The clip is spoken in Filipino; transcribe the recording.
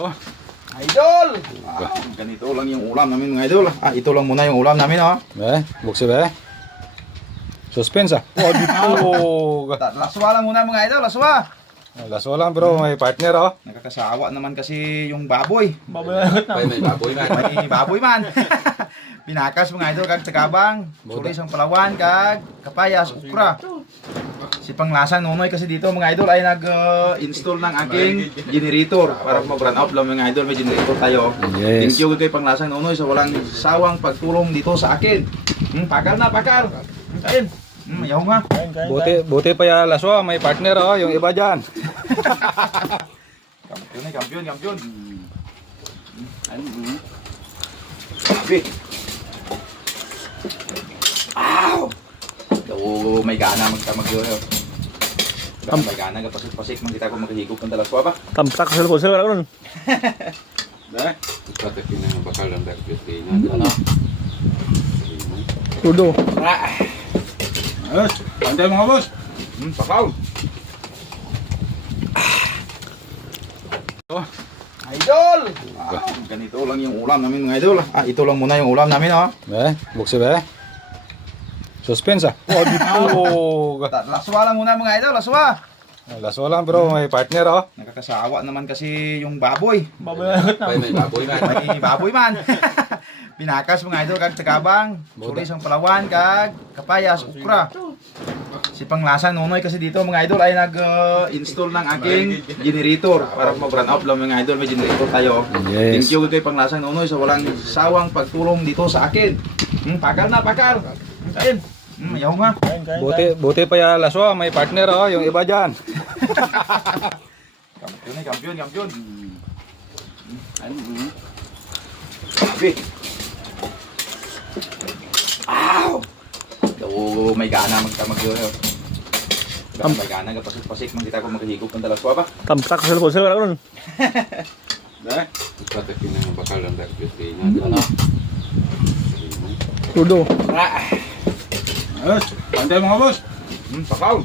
Oh, idol! Wow, ganito lang yung ulam namin mga idol. Ito lang muna yung ulam namin, oh. Buksi ba? Suspense ah. Oh, dito. Laswa lang muna mga idol, laswa. Laso lang bro, may partner oh. Nakakasawa naman kasi yung baboy. May baboy man. May baboy man. Pinakas mga idol kag tagabang, sulis ang palawan kag kapayas, ukra. Si Panglasan Nunoy kasi dito mga idol ay nag-install ng aking generator para mag-run out lang mga idol, may generator tayo. Yes. Thank you kay Panglasan Nunoy sa walang sawang pagtulong dito sa akin. Pakal na, pakal. Kain. Ayaw nga. Buti pa ya laso, may partner oh, yung iba diyan. Kampiyon ay kampiyon, kampiyon. Sabi. Ow! So, may gana magtamag-yun. May gana kapasik-pasik man kita kung maghigop ng dalaswa ba? Tamtak sa lupo sila ron. Dahil? Ipatak yun ang bakal ng dagpiti na. Ano? Tudo. Ayos, pantay mga boss. Pakaw. Oh, idol! Wow, ganito lang yung ulam namin mga idol. Ito lang muna yung ulam namin, oh. Buksi ba? Suspense ah. Oh, dito. Laswa lang muna mga idol, laswa. Laso lang bro, may partner oh. Nakakasawa naman kasi yung baboy. May baboy man. May baboy man. Pinakas mga idol kag tagabang, sulis ang palawan kag kapayas, ukra. Si Panglasan Nunoy kasi dito mga idol ay nag-install ng aking generator para mag-run out lang mga idol, may generator tayo. Yes. Thank you kay Panglasan Nunoy sa walang sawang pagtulong dito sa akin. Pakal na, pakal. Kain. Ayaw nga. Buti pa ya laso, may partner oh, yung iba diyan. Kampiyon ay kampiyon, kampiyon. Sabi. Ow! So, may gana magtamag-yun. May gana kapasik-pasik man kita kung maghigop ng dalaswa ba? Tamtak sa lupo sila ron. Dahil? Ipatak yun ang bakal ng dagpiti na. Ano? Tudo. Ayos, pantay mga boss. Pakaw.